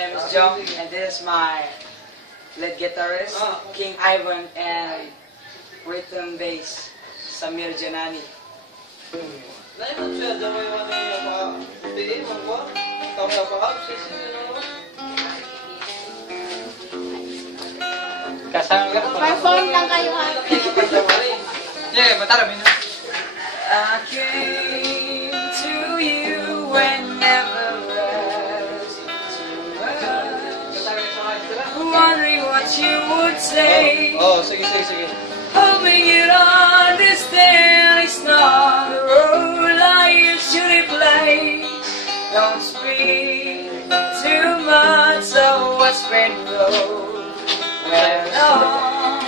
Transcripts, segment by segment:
My name is John, and this is my lead guitarist, King Ivan, and rhythm bass, Samir Janani. Perform lang kayo ha. Yeah, matara mo na. I came to you whenever wondering what you would say. Oh, sige. Hoping you'd understand it's not the role I used to play. Don't speak too much of what's been told. Well, on,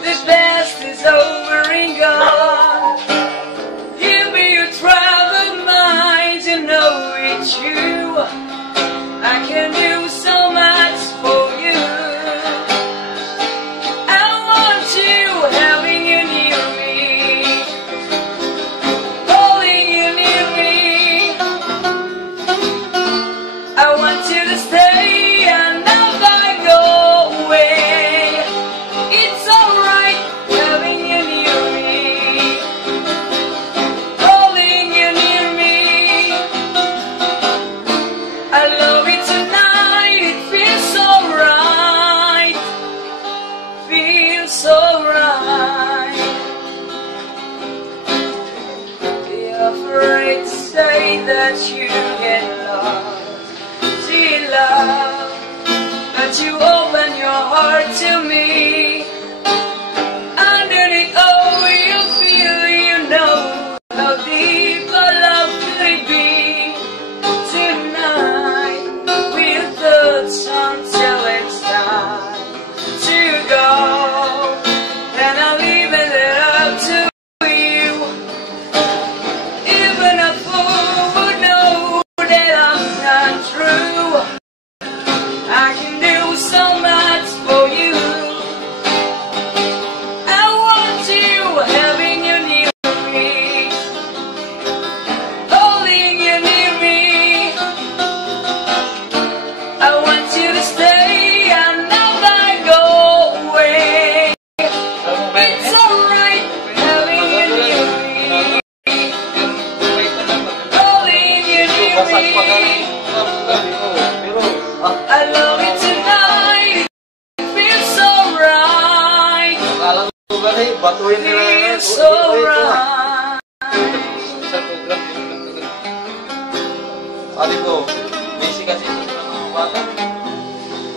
the best is over and gone. Give me your troubled mind to know it's you. I can do so much for you. I want you having you near me, holding you near me. I want you to stay and never go away. It's alright having you near me, holding you near me. I love it tonight, it feels so right, feels so right. Be afraid to say that you get lost in love, but you open your heart to me. Underneath all you feel, you know how deep our love could be. Tonight we'll touch until it's time to go, and I'll leave it up to you. Even a fool would know that I'm not true. I can do so much for you. I want you having you near me, holding you near me. I want you to stay and never go away. It's alright having you near me, holding you near me. I love it tonight, it feels so right, feels so right. Ate ko, basic kasi ito ng mga bata.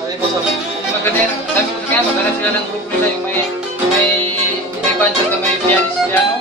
Ate ko sabi ko maganda sila ng group nila yung may banjo na may pianist piano.